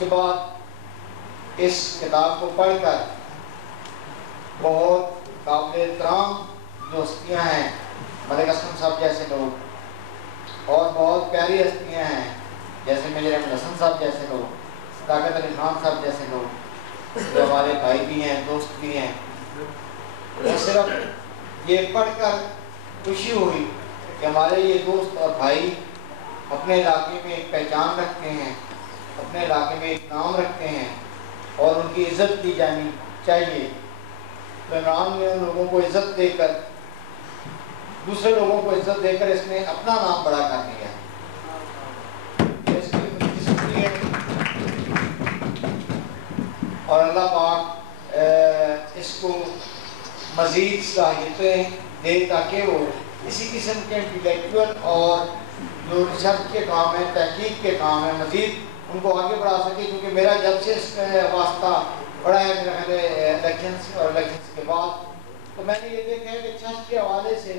کے بعد اس کتاب کو پڑھ کر بہت قابل احترام جو ہستیاں ہیں، ملک اسلم صاحب جیسے لوگ، اور بہت پیاری ہستیاں ہیں جیسے میجر احمد حسن صاحب جیسے لوگ، صداقت علی خان صاحب جیسے لوگ، جو ہمارے بھائی بھی ہیں، دوست بھی ہیں، وہ صرف یہ پڑھ کر خوشی ہوئی کہ ہمارے یہ دوست اور بھائی اپنے علاقے میں ایک پہچان رکھتے ہیں، اپنے علاقے میں ایک نام رکھتے ہیں اور ان کی عزت کی جانی چاہیے۔ تو عمران نے ان لوگوں کو عزت دے کر، دوسرے لوگوں کو عزت دے کر اس نے اپنا نام بڑا کر لیا۔ اس کی خوشقسمتی ہے اور اللہ پاک اس کو مزید صلاحیتیں دے تاکہ وہ اسی قسم کے انٹلیکچوئل اور جو ریسرچ کے کام ہیں، تحقیق کے کام ہیں، مزید ان کو آگے بڑھا سکے، کیونکہ میرا جب سے اس واسطہ بڑا ہے میرا خیال ہے الیکشنس اور الیکشنس کے بعد، تو میں نے یہ دیکھا ہے کہ چرچ کے حوالے سے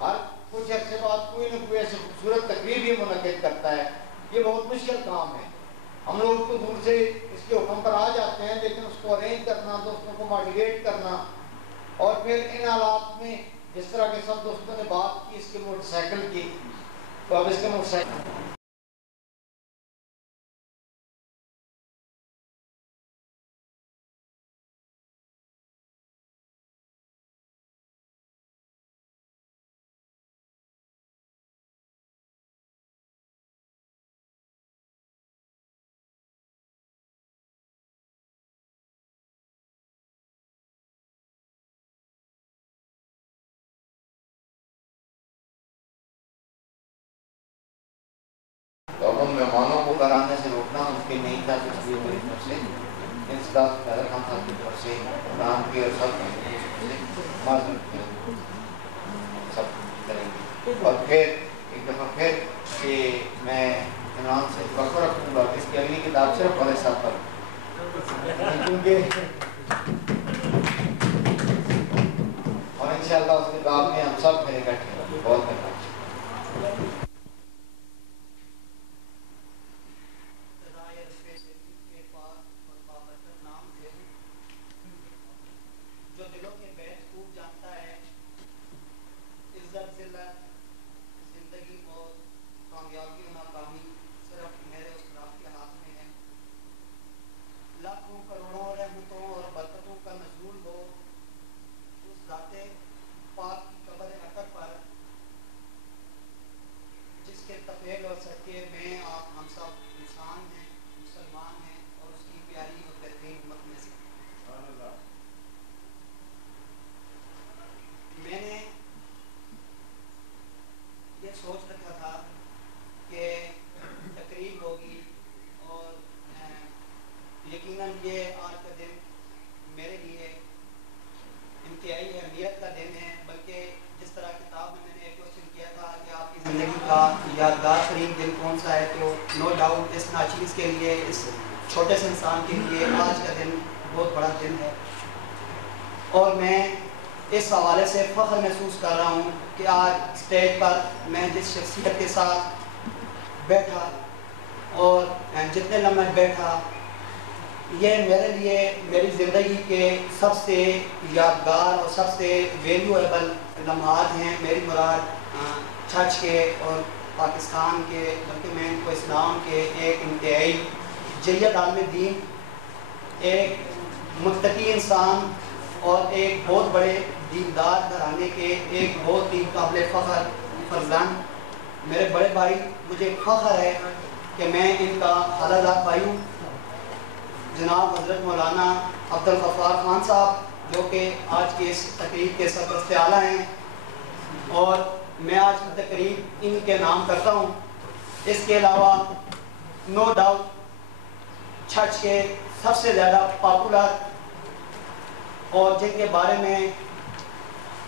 ہر کچھ عرصے بعد کوئی نہ کوئی ایسی خوبصورت تقریب ہی منعقد کرتا ہے۔ یہ بہت مشکل کام ہے، ہم لوگ تو دور سے اس کے حکم پر آ جاتے ہیں، لیکن اس کو ارینج کرنا، دوستوں کو موٹیویٹ کرنا، اور پھر ان حالات میں جس طرح کے سب دوستوں نے بات کی اس کے موٹر سائیکل کی، تو اب اس کے موٹر سائیکل مہمانوں کو کرانے سے روکنا ممکن نہیں تھا، اس لیے میری طرف سے انصداق پیدا خان صاحب کی طرف سے عمران کی اور سب معذرت سب کریں گے، اور پھر ایک دفعہ پھر کہ میں عمران سے فخر رکھوں گا اس کی اگلی کتاب صرف والے صاحب پر، کیونکہ اور انشاءاللہ اس کتاب میں ہم سب پھر اکٹھے ہوں گے۔ بہت بہت یادگار ترین دن کون سا ہے، تو نو ڈاؤٹ اس ناچیز کے لیے، اس چھوٹے سے انسان کے لیے آج کا دن بہت بڑا دن ہے، اور میں اس حوالے سے فخر محسوس کر رہا ہوں کہ آج اسٹیج پر میں جس شخصیت کے ساتھ بیٹھا اور جتنے لمحے بیٹھا، یہ میرے لیے میری زندگی کے سب سے یادگار اور سب سے ویلیویبل لمحات ہیں۔ میری مراد چرچ کے اور پاکستان کے، بلکہ میں ان کو اسلام کے ایک انتہائی جید عالم دین، ایک متقی انسان اور ایک بہت بڑے دیندار گھرانے کے ایک بہت ہی قابل فخر فرزند میرے بڑے بھائی، مجھے فخر ہے کہ میں ان کا خالہ بھائی ہوں، جناب حضرت مولانا عبدالغفار خان صاحب، جو کہ آج کی اس تقریب کے سرپرست اعلیٰ ہیں، اور میں آج کی تقریب ان کے نام کرتا ہوں۔ اس کے علاوہ نو ڈاؤٹ چرچ کے سب سے زیادہ پاپولر اور جن کے بارے میں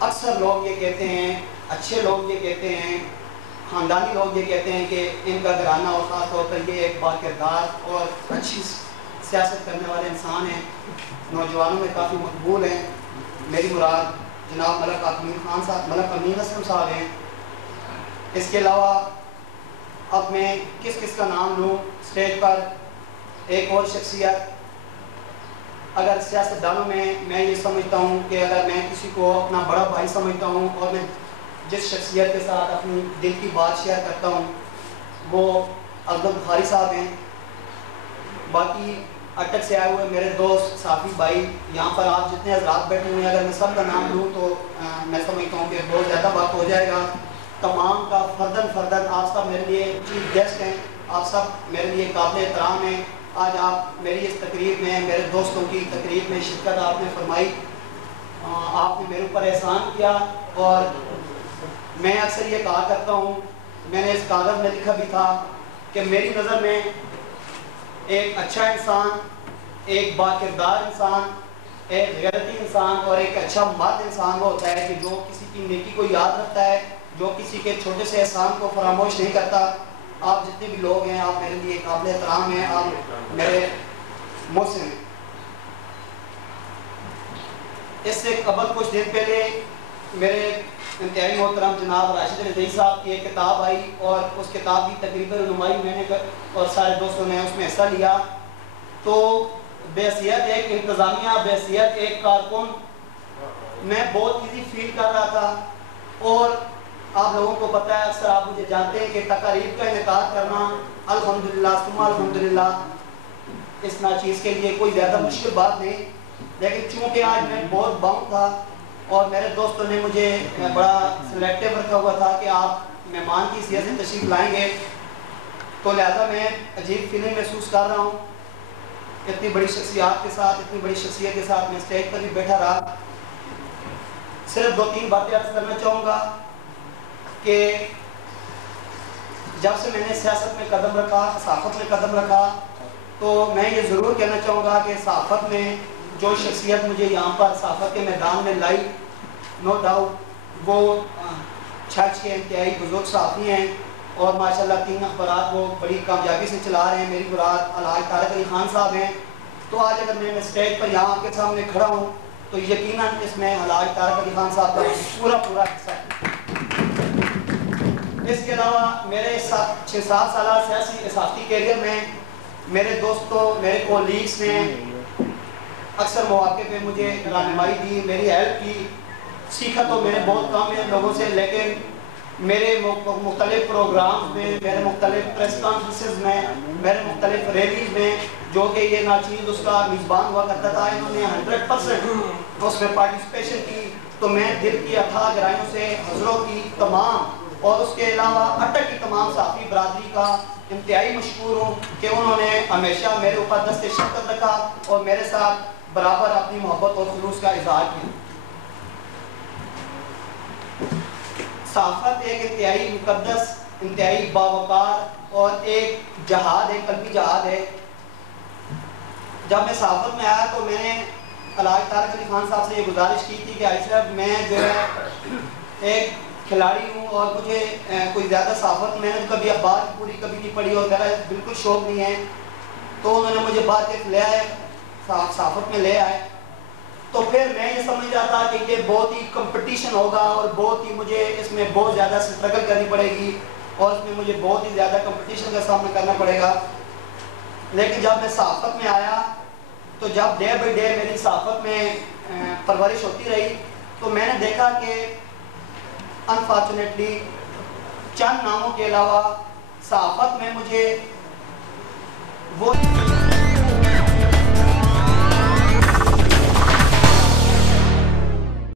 اکثر لوگ یہ کہتے ہیں، اچھے لوگ یہ کہتے ہیں، خاندانی لوگ یہ کہتے ہیں کہ ان کا گھرانہ اور خاص طور پر یہ ایک باکردار اور اچھی سیاست کرنے والے انسان ہیں، نوجوانوں میں کافی مقبول ہیں۔ میری مراد جناب ملک امین خان صاحب، ملک امین اسلم صاحب ہیں۔ اس کے علاوہ اب میں کس کس کا نام لوں اسٹیج پر، ایک اور شخصیت اگر سیاستدانوں میں یہ سمجھتا ہوں کہ اگر میں کسی کو اپنا بڑا بھائی سمجھتا ہوں اور میں جس شخصیت کے ساتھ اپنی دل کی بات شیئر کرتا ہوں وہ افضل بخاری صاحب ہیں. باقی اٹک سے آئے ہوئے میرے دوست ساتھی بھائی یہاں پر آپ جتنے حضرات بیٹھے ہوئے ہیں اگر میں سب کا نام لوں تو میں سمجھتا ہوں کہ بہت زیادہ وقت ہو جائے گا. تمام کا فردن آپ سب میرے لیے چیف گیسٹ ہیں, آپ سب میرے لیے قابل احترام ہیں. آج آپ میری اس تقریب میں میرے دوستوں کی تقریب میں شرکت آپ نے فرمائی, آپ نے میرے اوپر احسان کیا. اور میں اکثر یہ کہا کرتا ہوں, میں نے اس کاغذ میں لکھا بھی تھا کہ میری نظر میں ایک اچھا انسان, ایک باکردار انسان, ایک غیرتی انسان اور ایک اچھا مرد انسان وہ ہوتا ہے کہ جو کسی کی نیکی کو یاد رکھتا ہے, جو کسی کے چھوٹے سے احسان کو فراموش نہیں کرتا. آپ جتنے بھی لوگ ہیں آپ میرے لیے قابل احترام ہیں, آپ میرے محسن ہیں. اس سے قبل کچھ دن پہلے میرے انتہائی محترم جناب راشد رضوی صاحب کی ایک کتاب آئی اور اس کتاب کی تقریباً رونمائی میں نے اور سارے دوستوں نے اس میں حصہ لیا. تو بحیثیت ایک انتظامیہ, بحیثیت ایک کارکن میں بہت ایزی فیل کر رہا تھا. اور آپ لوگوں کو پتہ ہے, اکثر آپ مجھے جانتے ہیں کہ تقاریب کا انعقاد کرنا الحمدللہ ثم الحمدللہ اس ناچیز کے لیے کوئی زیادہ مشکل بات نہیں. لیکن چونکہ آج میں بہت باؤنڈ تھا اور میرے دوستوں نے مجھے بڑا سلیکٹیو رکھا ہوا تھا کہ آپ مہمان کی حیثیت سے تشریف لائیں گے, تو لہذا میں عجیب فیلنگ محسوس کر رہا ہوں. اتنی بڑی شخصیات کے ساتھ, اتنی بڑی شخصیت کے ساتھ میں اسٹیج پر بھی بیٹھا رہا. صرف 2-3 باتیں عرض کرنا چاہوں گا کہ جب سے میں نے سیاست میں قدم رکھا, صحافت میں قدم رکھا, تو میں یہ ضرور کہنا چاہوں گا کہ صحافت میں جو شخصیت مجھے یہاں پر صحافت کے میدان میں لائی, نو ڈاؤٹ وہ چھچ کے انتہائی بزرگ صحافی ہیں اور ماشاءاللہ 3 اخبارات وہ بڑی کامیابی سے چلا رہے ہیں. میری مراد الحاج طارق علی خان صاحب ہیں. تو آج اگر میں اسٹیج پر یہاں آپ کے سامنے کھڑا ہوں تو یقیناً اس میں الحاج طارق علی خان صاحب کا پورا حصہ ہے. اس کے علاوہ میرے 6-7 سالہ سیاسی صحافتی کیریئر میں میرے دوستوں, میرے کولیگس نے اکثر مواقع پہ مجھے رہنمائی دی, میری ہیلپ کی. سیکھا تو میں نے بہت کم ہے لوگوں سے, لیکن میرے مختلف پروگرامز میں, میرے مختلف پریس کانفرنسز میں, میرے مختلف ریلیز میں جو کہ یہ ناچیز اس کا میزبان ہوا کرتا تھا, انہوں نے 100% اس میں پارٹیسپیشن کی. تو میں دل کی اتھاہ گہرائیوں سے حضروں کی تمام اور اس کے علاوہ اٹک کی تمام صحافی برادری کا انتہائی مشکور ہوں کہ انہوں نے ہمیشہ میرے اوپر دست شفقت رکھا اور میرے ساتھ برابر اپنی محبت اور خلوص کا اظہار کیا. صحافت ایک انتہائی مقدس, انتہائی باوقار اور ایک جہاد ہے, قلبی جہاد ہے. جب میں صحافت میں آیا تو میں نے الحاج طارق علی خان صاحب سے یہ گزارش کی تھی کہ حاجی صاحب میں جو ہے ایک کھلاڑی ہوں اور مجھے کوئی زیادہ صحافت میں نے کبھی اخبار کی پوری کبھی نہیں پڑھی اور میرا بالکل شوق نہیں ہے. تو انہوں نے مجھے بات ایک لے آئے, صحافت میں لے آئے. تو پھر میں یہ سمجھ رہا تھا کہ یہ بہت ہی کمپٹیشن ہوگا اور بہت ہی مجھے اس میں بہت زیادہ اسٹرگل کرنی پڑے گی اور اس میں مجھے بہت ہی زیادہ کمپٹیشن کا سامنا کرنا پڑے گا. لیکن جب میں صحافت میں آیا تو جب ڈے بائی ڈے میری صحافت میں پرورش ہوتی رہی تو میں نے دیکھا کہ انفارچونیٹلی چند ناموں کے علاوہ صحافت میں مجھے وہ